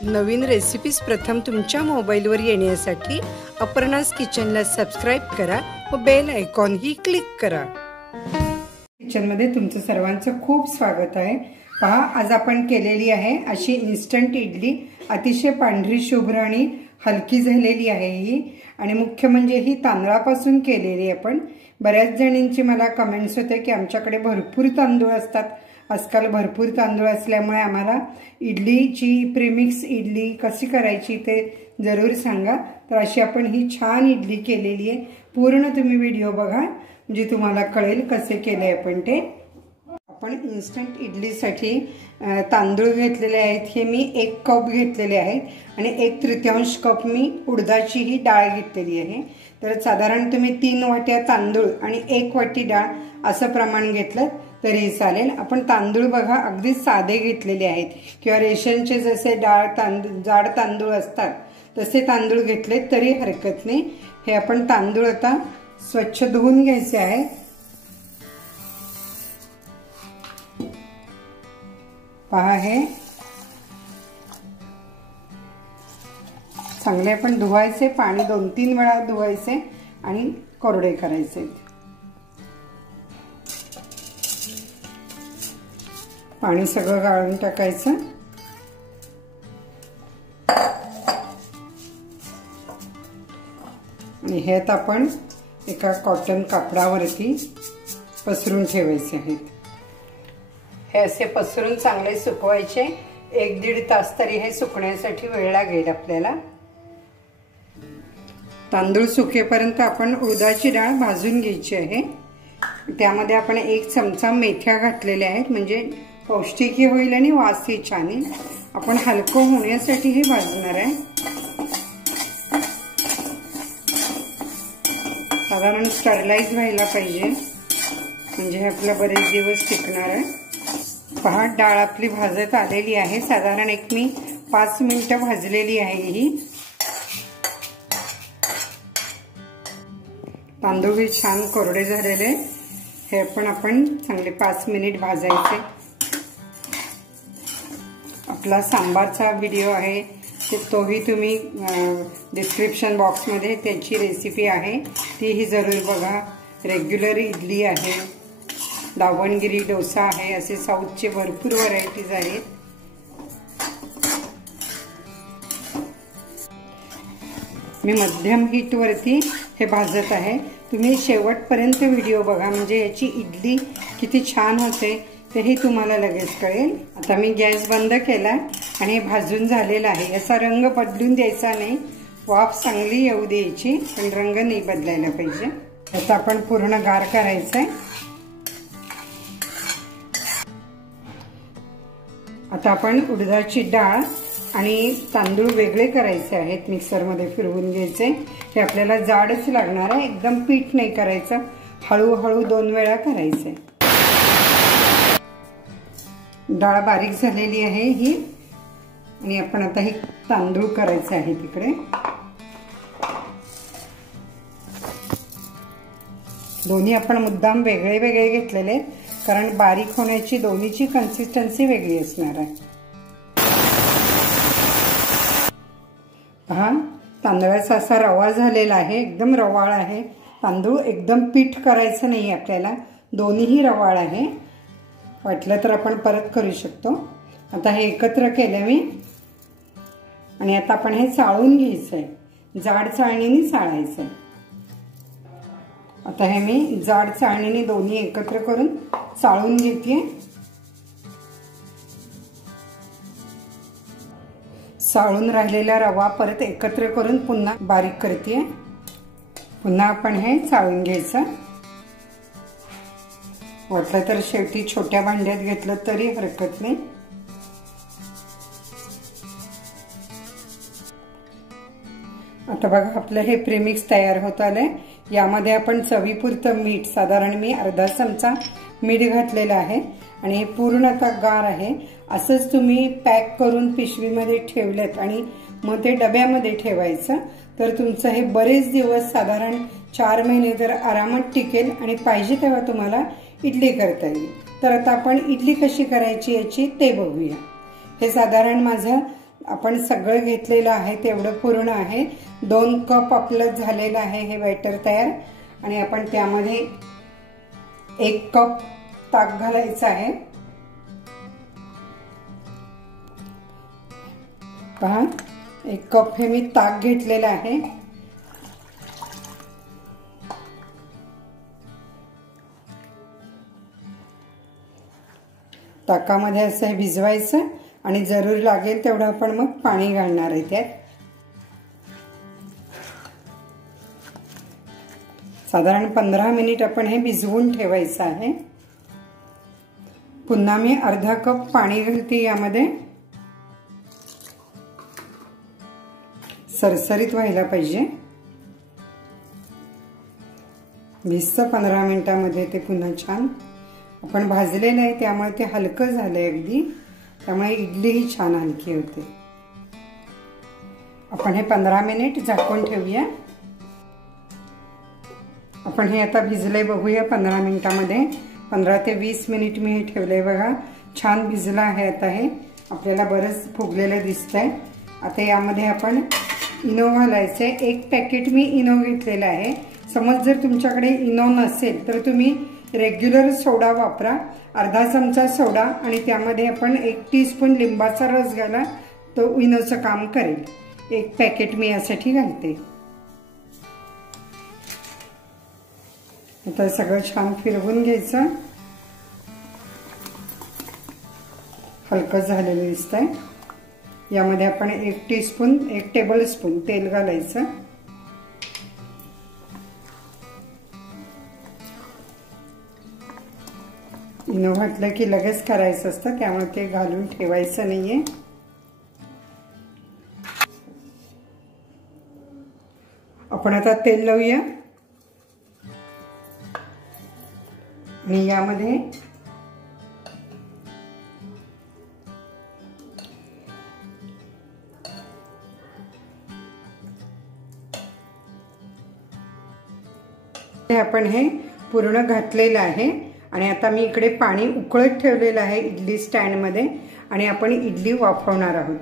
नवीन recipes प्रथम तुमच्या मोबाईलवर येण्यासाठी अपर्णास किचनला सबस्क्राइब करा व बेल आयकॉन ही क्लिक करा। किचनमध्ये तुमचं सर्वांचं खूप स्वागत आहे। पहा, आज आपण केलेली आहे अशी इन्स्टंट इडली। अतिशय पांढरी शुभ्र आणि हलकी झालेली आहे ही, आणि मुख्य म्हणजे ही तांदळापासून केलेली आहे। पण बऱ्याच जणींची मला कमेंट्स होते की आमच्याकडे भरपूर तांदूळ असतात, आजकाल भरपूर तांदूळ असल्यामुळे आम्हाला इडलीची प्रीमिक्स इडली कशी करायची ते जरूर सांगा। तर अशी आपण ही छान इडली केलेली आहे। पूर्ण तुम्ही व्हिडिओ बघा म्हणजे तुम्हाला कळेल कसे केले आपण ते। आपण इन्स्टंट इडलीसाठी तांदूळ घेतलेले आहेत, हे मी 1 कप घेतलेले आहेत आणि 1/3 कप मी उडदाची ही डाळ घेतलेली आहे। तर साधारण तुम्ही 3 वाट्या तांदूळ आणि 1 वाटी डाळ असं प्रमाण घेतलं तरी चालेल। आपण तांदूळ बघा अगदी साधे घेतलेले आहेत, किंवा रेशनचे जसे जाड तांदूळ असतात तसे तांदूळ घेतले तरी हरकत नाही। हे आपण तांदूळ आता स्वच्छ धुवून घ्यायचे आहेत। पहा, हे चांगले आपण धुवायचे, पाणी 2-3 वेळा धुवायचे आणि कोरडे करायचे। पाणी सगळं गाळून टाकायचं आणि हे आता आपण एका कॉटन कापडावरती पसरून ठेवायचे आहेत। हे असे पसरून चांगले सुकवायचे। 1-1.5 तास तरी हे सुकण्यासाठी वेळ लागेल आपल्याला। तांदूळ सुकेपर्यंत आपण उडदाची डाळ भाजून घ्यायची आहे। त्यामध्ये आपण 1 चमचा मेथ्या घातलेल्या आहेत, म्हणजे पौष्टिकही होईल आणि वासही छान येईल। आपण हलकं होण्यासाठी हे भाजणार आहे। साधारण स्टरलाइज व्हायला पाहिजे, म्हणजे हे आपलं बरेच दिवस टिकणार आहे। पहा, डाळ आपली भाजत आलेली आहे। साधारण मी 5 मिनिटं भाजलेली आहे ही। तांदूळ छान कोरडे झालेले, हे आपण चांगले 5 मिनिट भाजायचे। आपला सांबारचा व्हिडिओ आहे तोही तुम्ही डिस्क्रिप्शन बॉक्समध्ये त्याची रेसिपी आहे, तीही जरूर बघा। रेग्युलर इडली आहे, दावणगिरी डोसा आहे, असे साऊथचे भरपूर व्हरायटीज आहेत। मी मध्यम हीट वरती हे भाजत आहे। तुम्ही शेवटपर्यंत व्हिडिओ बघा, म्हणजे याची इडली किती छान होते तेही तुम्हाला लगेच कळेल। आता मी गॅस बंद केला आणि हे भाजून झालेलं आहे। याचा रंग बदलून द्यायचा नाही, वाफ चांगली येऊ द्यायची, पण रंग नाही बदलायला पाहिजे। आता आपण पूर्ण गार करायचंय। आता आपण उडदाची डाळ आणि तांदूळ वेगळे करायचे आहेत, मिक्सरमध्ये फिरवून घ्यायचे। हे आपल्याला जाडच लागणार आहे, एकदम पीठ नाही करायचं, हळूहळू 2 वेळा करायचे। डाळ बारीक झालेली आहे ही, आणि आपण आता ही तांदूळ करायचे आहे तिकडे। दोन्ही आपण मुद्दाम वेगळे वेगळे घेतलेले, कारण बारीक होण्याची दोन्हीची कन्सिस्टन्सी वेगळी असणार आहे। पहा, तांदळाचा असा रवा झालेला आहे, एकदम रवाळ आहे तांदूळ। एकदम पीठ करायचं नाही आपल्याला, दोन्हीही रवाळ आहे। वाटलं तर आपण परत करू शकतो। आता हे एकत्र केलं मी, आणि आता आपण हे चाळून घ्यायचंय, जाड चाळणीने चाळायचंय। आता हे मी जाड चाळणीने दोन्ही एकत्र करून चाळून घेते। चाळून राहिलेला रवा परत एकत्र करून पुन्हा बारीक करते। पुन्हा आपण हे चाळून घ्यायचं। वाटलं तर शेवटी छोट्या भांड्यात घेतलं तरी हरकत नाही। आता बघा, आपलं हे प्रीमिक्स तयार होत आलंय। यामध्ये आपण चवीपुरतं मीठ, साधारण मी अर्धा चमचा मीठ घातलेलं आहे, आणि हे पूर्ण आता गार आहे। असंच तुम्ही पॅक करून पिशवीमध्ये ठेवलेत आणि मग ते डब्यामध्ये ठेवायचं, तर तुमचं हे बरेच दिवस, साधारण 4 महिने तर आरामात टिकेल, आणि पाहिजे तेव्हा तुम्हाला इडली करता येईल। तर आता आपण इडली कशी करायची याची ते बघूया। हे साधारण माझं आपण सगळं घेतलेलं आहे तेवढं पूर्ण आहे. 2 कप आपलं झालेलं आहे हे बॅटर तयार. आणि आपण त्यामध्ये 1 कप ताक घालायचं आहे. पहा 1 कप हे मी ताक घेतलेलं आहे. ताकामध्ये असं हे भिजवायचं आणि जरूर लागेल तेवढं आपण मग पाणी घालणार आहे त्यात. साधारण 15 मिनिट आपण हे भिजवून ठेवायचं आहे. पुन्हा मी अर्धा कप पाणी घालते यामध्ये. सरसरीत व्हायला पाहिजे. भिजतं 15 मिनिटांमध्ये ते पुन्हा छान. आपण भाजलेलं आहे त्यामुळे ते हलकं झालंय अगदी. त्यामुळे इडली ही छान हलकी होते. आपण हे 15 मिनिट झाकून ठेवूया. आपण हे आता भिजलंय बघूया 15 मिनिटांमध्ये. 15 ते 20 मिनिट मी हे ठेवलंय बघा. छान भिजलं आहे आता हे. आपल्याला बरंच फुगलेलं दिसतंय. आता यामध्ये आपण इनो घालायचंय. 1 पॅकेट मी इनो घेतलेला आहे. समज जर तुमच्याकडे इनो नसेल तर तुम्ही रेग्युलर सोडा वापरा. अर्धा चमचा सोडा आणि त्यामध्ये आपण 1 टीस्पून लिंबाचा रस घाला. तो इनोचं काम करेल. 1 पॅकेट मी यासाठी घालते. आता सगळं छान फिरवून घ्यायचं. हलकं झालेलं दिसतंय. यामध्ये आपण 1 टेबलस्पून तेल घालायचं. इनो घातलं की लगेच करायचं असतं त्यामुळे ते घालून ठेवायचं नाहीये. आपण आता तेल लावूया आणि यामध्ये आपण हे पूर्ण घातलेलं आहे. आणि आता मी इकडे पाणी उकळत ठेवलेलं आहे इडली स्टँड मध्ये आणि आपण इडली वाफवणार आहोत.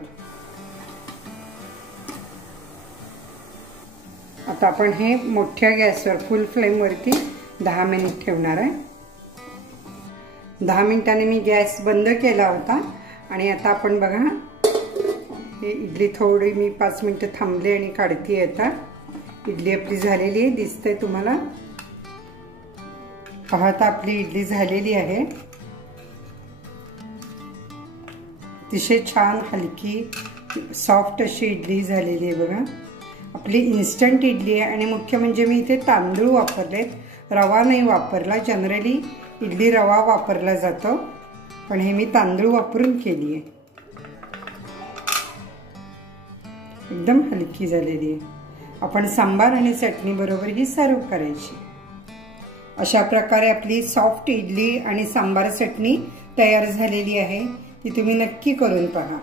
आता आपण हे मोठ्या गॅसवर फुल फ्लेम वरती 10 मिनिट ठेवणार आहे. 10 मिनिटांनी मी गॅस बंद केला होता आणि आता आपण बघा हे इडली थोडी मी 5 मिनिटं थांबले आणि काढते. आता इडली आपली झालेली आहे. दिसतंय तुम्हाला. पाहता आपली इडली झालेली आहे. अतिशय छान हलकी सॉफ्ट अशी इडली झालेली आहे बघा. आपली इन्स्टंट इडली आहे. आणि मुख्य म्हणजे मी इथे तांदूळ वापरलेत. रवा नाही वापरला. जनरली इडली रवा वापरला जातो पण हे मी तांदूळ वापरून केली आहे. एकदम हलकी झालेली आहे. आपण सांबार आणि चटणी बरोबर ही सर्व करायची. अशा प्रकारे आपली सॉफ्ट इडली आणि सांबार चटणी तयार झालेली आहे. ती तुम्ही नक्की करून पहा.